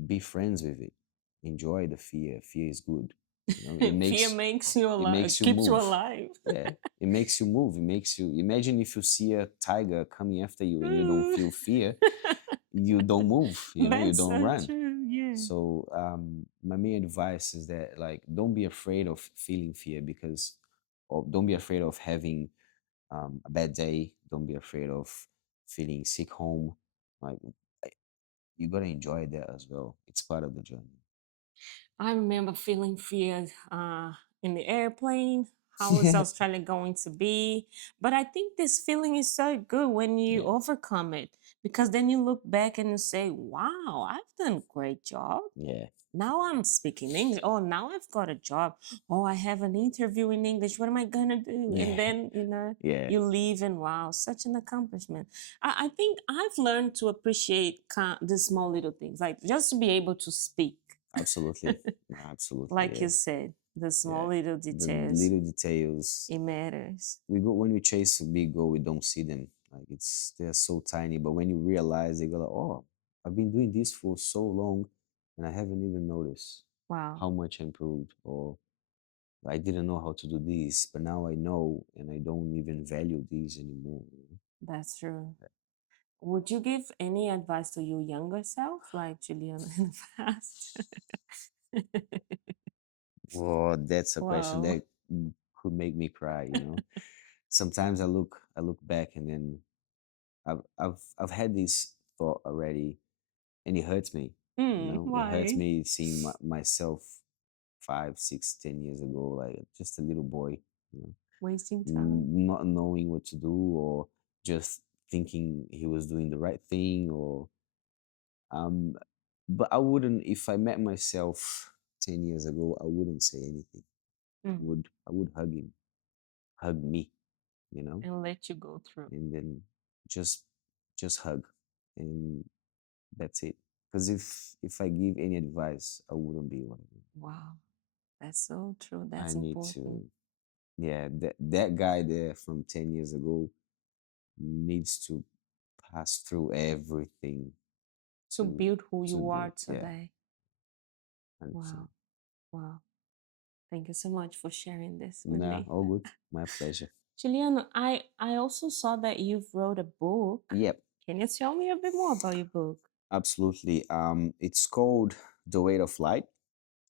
be friends with it. Enjoy the fear. Fear is good. It Fear makes makes you it alive, makes you keeps you move. alive. Yeah, it makes you move. It makes you imagine if you see a tiger coming after you and you don't feel fear, you don't move. You That's don't so run. true. Yeah. So my main advice is that like don't be afraid of feeling fear because, or don't be afraid of having a bad day. Don't be afraid of feeling sick home. Like you gotta enjoy that as well. It's part of the journey. I remember feeling fear in the airplane. How is Yeah, Australia going to be? But I think this feeling is so good when you yeah, overcome it because then you look back and you say, wow, I've done a great job. yeah, Now I'm speaking English. Oh, now I've got a job. Oh, I have an interview in English. What am I going to do? And yeah, then, yeah. you leave and wow, such an accomplishment. I think I've learned to appreciate the small little things, like just to be able to speak. Absolutely, absolutely. Like you Yeah, said, the yeah. small little The details, little details it matters. we go when we chase a big goal, we don't see them. Like they're so tiny, but when you realize, they go like, oh, I've been doing this for so long, and I haven't even noticed Wow, how much I improved, or I didn't know how to do this, but now I know, and I don't even value these anymore. that's true. Would you give any advice to your younger self, like Juliana in the past? Well, that's a question Wow. that could make me cry. Sometimes I look back, and then I've had this thought already, and it hurts me. It hurts Why? me seeing myself 5, 6, 10 years ago, like just a little boy, you know, Wasting time? not knowing what to do, or just thinking he was doing the right thing, or um. But I wouldn't, if I met myself 10 years ago, I wouldn't say anything. Mm. I would hug him, hug me, you know, And let you go through. and then just just hug, and that's it. Because if I give any advice, I wouldn't be one of them. Wow. That's so true. I That's need important. to, yeah, that guy there from 10 years ago needs to pass through everything To to build who to you get, are yeah, today. 100%. Wow. Wow. Thank you so much for sharing this with Nah, me. all good. My pleasure. Juliana, I also saw that you've wrote a book. Yep, Can you tell me a bit more about your book? absolutely. It's called The Weight of Light.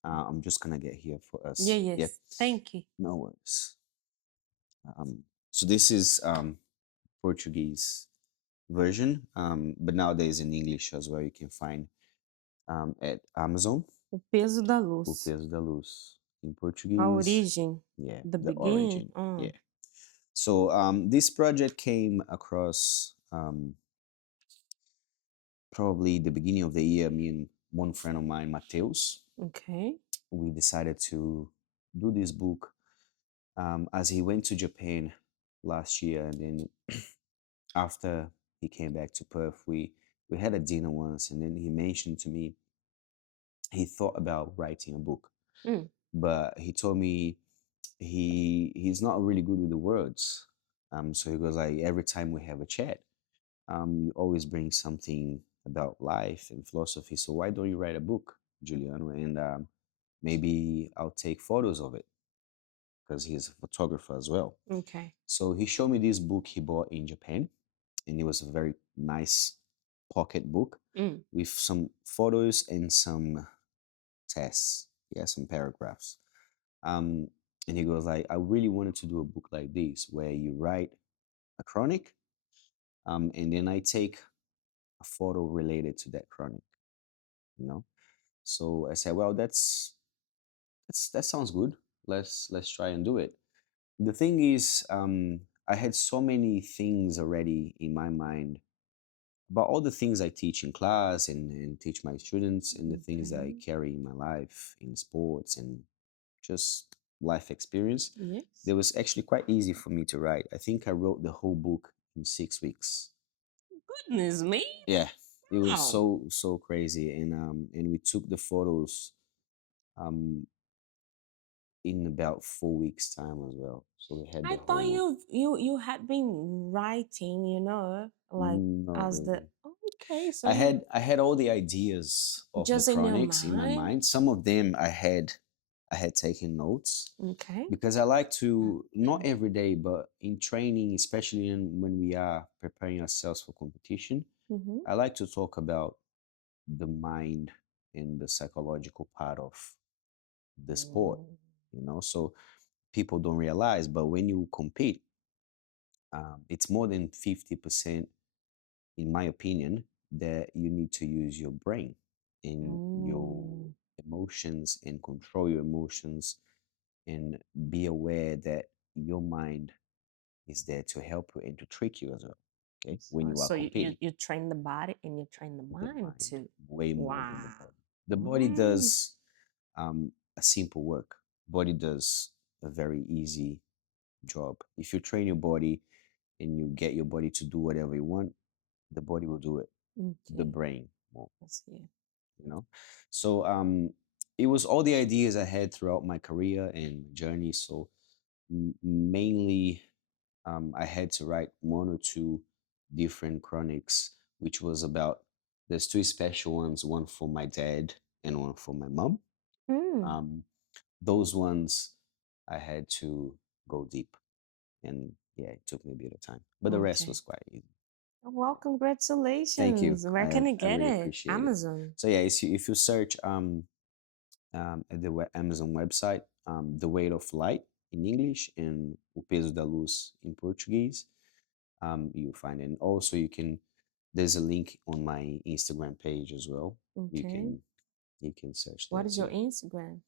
I'm just gonna get here for Yeah, us. Yep, yes. Thank you. no worries. So this is Portuguese version, but nowadays in English as well. You can find at Amazon. O peso da O luz. Peso da Luz in A Portuguese. origem. Yeah, The the beginning. origin. Yeah. So this project came across probably the beginning of the year. Me and one friend of mine, Mateus, Okay. we decided to do this book as he went to Japan last year, and then after he came back to Perth, we had a dinner once, and then he mentioned to me he thought about writing a book, Mm. but he told me he's not really good with the words. So he goes like every time we have a chat, you always bring something about life and philosophy. So why don't you write a book, Giuliano? And maybe I'll take photos of it because he's a photographer as well. Okay. So he showed me this book he bought in Japan, and it was a very nice pocket book Mm. with some photos and some tests, yeah, some paragraphs. Um, and he goes like, I really wanted to do a book like this where you write a chronic, and then I take a photo related to that chronic, you know. So I said, well, that sounds good. Let's try and do it. The thing is, I had so many things already in my mind about all the things I teach in class and teach my students, and the things that I Okay. carry in my life in sports and just life experience. Yes. It was actually quite easy for me to write. I think I wrote the whole book in 6 weeks. Goodness me. Yeah, it was Wow. so crazy, and we took the photos um in about 4 weeks time as well. So we had I the thought whole book. you had been writing, like Not as the really. okay, so I you had I had all the ideas of the just in your chronics in my mind. mind. Some of them I had taken notes Okay. because I like to, not every day, but in training, especially when we are preparing ourselves for competition, Mm-hmm. I like to talk about the mind and the psychological part of the sport. So people don't realize, but when you compete, it's more than 50%, in my opinion, that you need to use your brain and your Mm. emotions and control your emotions and be aware that your mind is there to help you and to trick you as well. Okay, when you are So competing, you train the body and you train the the mind mind too. way more Wow. than the body. The body Mm. does a simple work. Body does a very easy job. If you train your body and you get your body to do whatever you want, the body will do it. The Okay. brain won't. I see. you know so it was all the ideas I had throughout my career and journey. So mainly I had to write one or two different chronics, which was about, there's two special ones, one for my dad and one for my mom. Mm, Um, those ones I had to go deep, and yeah, it took me a bit of time, but the rest okay. was quite easy. Well, Thank you. congratulations. Where can I I get really it? appreciate it. Amazon. So yeah, if you search at the Amazon website, The Weight of Light in English and O Peso da Luz in Portuguese, you'll find it. And also you can, there's a link on my Instagram page as well. You Okay. can you can search What there is your too. Instagram?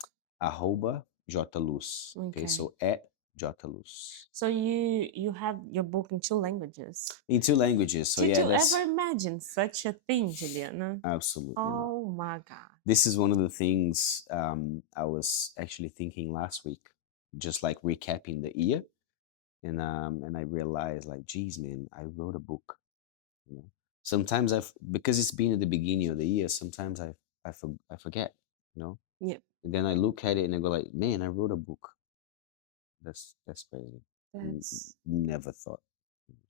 Arroba J Luz. Okay, Okay. so at J Luz. So you have your book in two languages. In two languages. So Did yeah, you ever that's imagine such a thing, Juliana? absolutely not. Oh my God. This is one of the things I was actually thinking last week, just like recapping the year, and I realized like, geez, man, I wrote a book. You know, sometimes because it's been at the beginning of the year. Sometimes I forget. You know, Yep. and then I look at it and I go like, man, I wrote a book. That's crazy. That's Never thought.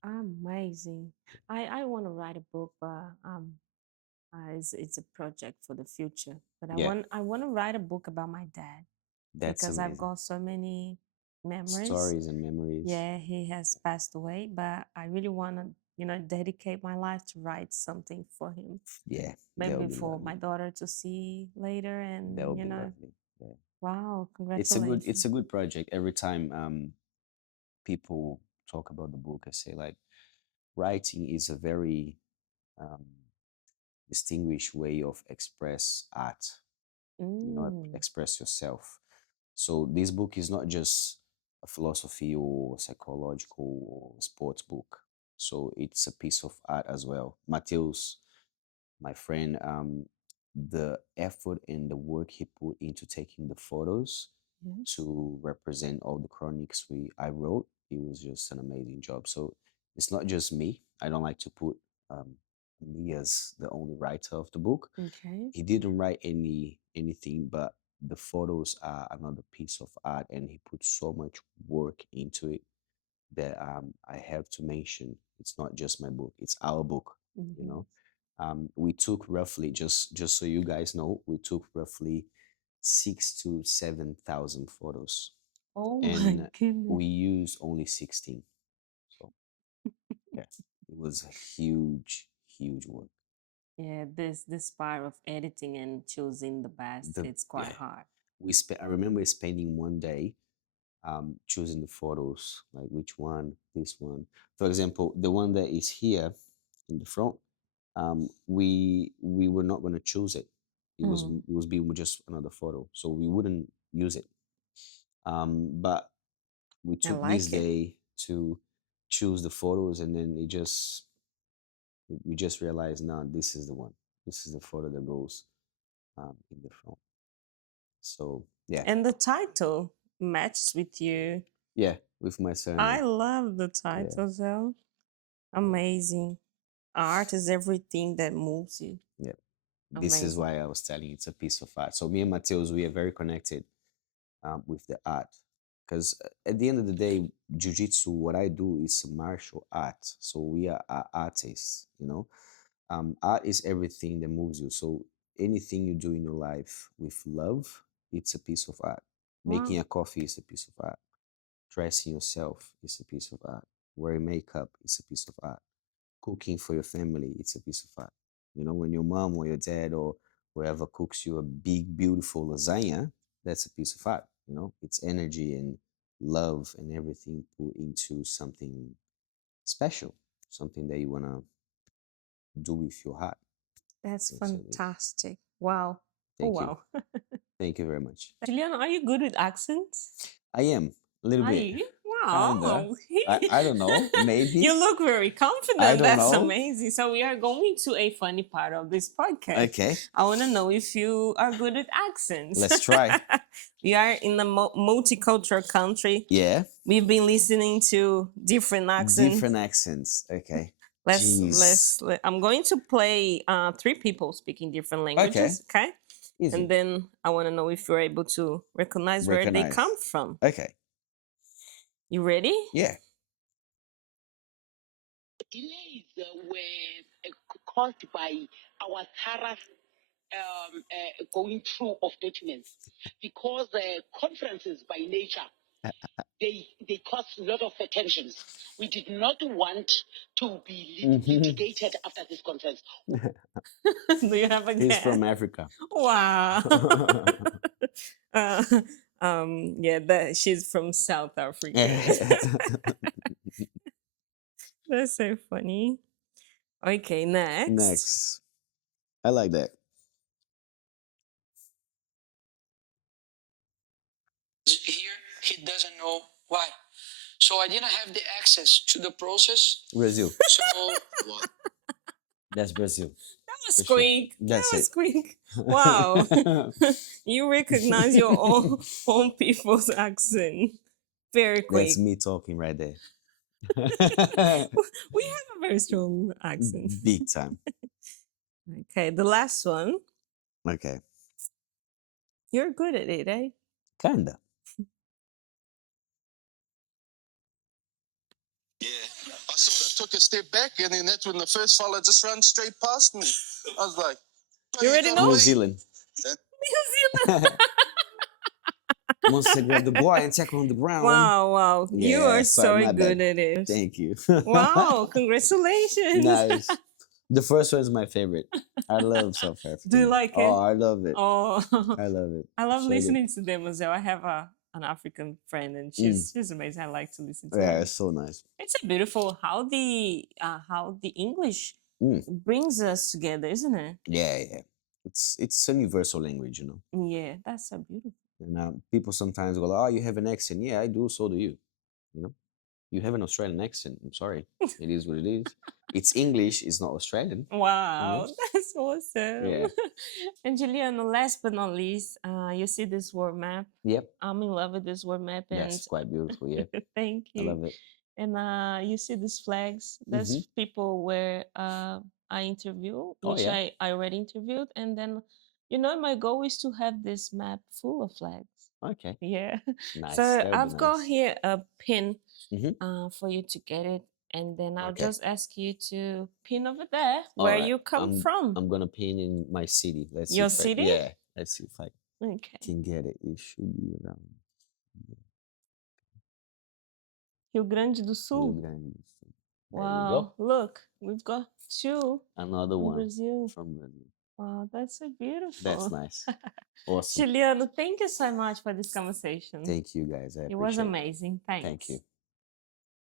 amazing. I want to write a book, but it's a project for the future. But Yeah, I want to write a book about my dad that's because I've amazing. got so many memories. Stories and memories. Yeah, he has passed away, but I really want to, dedicate my life to write something for him. Yeah, that Maybe would be for my lovely. daughter to see later, That and would be lovely. Yeah. wow, It's congratulations. a good project. Every time people talk about the book, I say like, writing is a very um, distinguished way of express art. Mm, Express yourself. So this book is not just a philosophy or psychological or sports book. So it's a piece of art as well. Mateus, my friend, the effort and the work he put into taking the photos yes. to represent all the chronics I wrote, it was just an amazing job. So it's not just me. I don't like to put me as the only writer of the book. Okay. He didn't write anything, but the photos are another piece of art, and he put so much work into it that I have to mention. It's not just my book; it's our book. You Mhm. know, we took roughly, just so you guys know, we took roughly 6 to 7 thousand photos, Oh my and goodness. we used only 16. So yeah, it was a huge, huge work. Yeah, this part of editing and choosing the best, The it's quite Yeah, hard. I remember spending one day choosing the photos, like which one, this one. For example, the one that is here in the front, we were not going to choose it. Mm, It was being just another photo, so we wouldn't use it. But we I took this like it. day to choose the photos, and then we just realized, no, this is the one. This is the photo that goes in the front. So yeah, And the title matches with you. yeah, with my I surname. love the Yeah, title, though. yeah, Amazing. Art is everything that moves you. yeah. This is Amazing. why I was telling you it's a piece of art. So me and Mateus, we are very connected with the art, because at the end of the day, jiu-jitsu, what I do is martial art. So we are artists, you know. Art is everything that moves you. So anything you do in your life with love, it's a piece of art. Making Wow. a coffee is a piece of art. Dressing yourself is a piece of art. Wearing makeup is a piece of art. Cooking for your family, it's a piece of art. You know, when your mom or your dad or whoever cooks you a big, beautiful lasagna, that's a piece of art. You know, it's energy and love and everything put into something special, something that you want to do with your heart. That's That's it is. fantastic. Wow. Oh, Thank you. wow. Thank you very much. Juliana, are you good with accents? I am a little Are bit, you? kinda. Wow. I don't know. You Maybe. look very I confident. don't That's know. amazing. So, we are going to a funny part of this podcast. Okay, I want to know if you are good with accents. let's try. We are in a multicultural country. Yeah. We've been listening to different accents. Different accents. Okay. Let's Jeez. I'm going to play three people speaking different Okay. languages, okay? And Easy. then I want to know if you're able to recognize where they come Recognize. from. Okay. You ready? Yeah. delays were caused by our thorough going through of documents because conferences by nature they cause a lot of tensions. We did not want to be litigated after this conference. Do you have a He's guess? from Africa. Wow. uh, yeah, that she's from South Africa. That's so funny. Okay, next. Next. I like that. Here, he doesn't know why. So I didn't have the access to the process. Brazil. So That's Brazil. That was For sure. quick. That's that was it. quick. Wow. You recognize your own people's accent very quick. That's me talking right there. We have a very strong accent. Big time. Okay, the last one. Okay. You're good at it, eh? Kinda. Yeah, I sort of took a step back, and then that's when the first fella just ran straight past me. I was like, You already know? New Zealand. New Zealand. Once they grab the boy and tackle on the ground. Wow. You Yeah, are sorry, so my good bad. at it. Thank you. Wow, congratulations. Nice. The first one is my favorite. I love South Africa. Do you like it? Oh, I love it. Oh, I love it. I love So listening to them as well. I have an African friend, and she's amazing. I like to listen to Yeah, her. it's so nice. It's a beautiful how the English brings us together, isn't it? Yeah. It's a universal language, you know. Yeah, that's so beautiful. And people sometimes go, "Oh, you have an accent." Yeah, I do. So do you. You know, you have an Australian accent. I'm sorry, it is what it is. It's English. It's not Australian. Wow, that's awesome. Yeah. And Juliano, last but not least, you see this world map. Yep. I'm in love with this world map, and That's quite beautiful. Yeah. thank I you. love it. And you see these flags. There's people where I interview, which yeah. I already interviewed, and then my goal is to have this map full of flags. Okay. Yeah. Nice. So That would be I've got nice. here a pin for you to get it, and then I'll Okay. just ask you to pin over there where Alright, you come from. I'm gonna pin in my city. Let's see Your if I- city? yeah. Let's see if I Okay. can get it. It should be around Rio Grande do Rio Sul. Grande do Sul. There you Wow. go. Look, we've got two Another from one Brazil. from Brazil. Wow, that's so beautiful. That's nice. Awesome. Juliano, thank you so much for this conversation. Thank you guys. I It was appreciate it. amazing. Thanks. Thank you.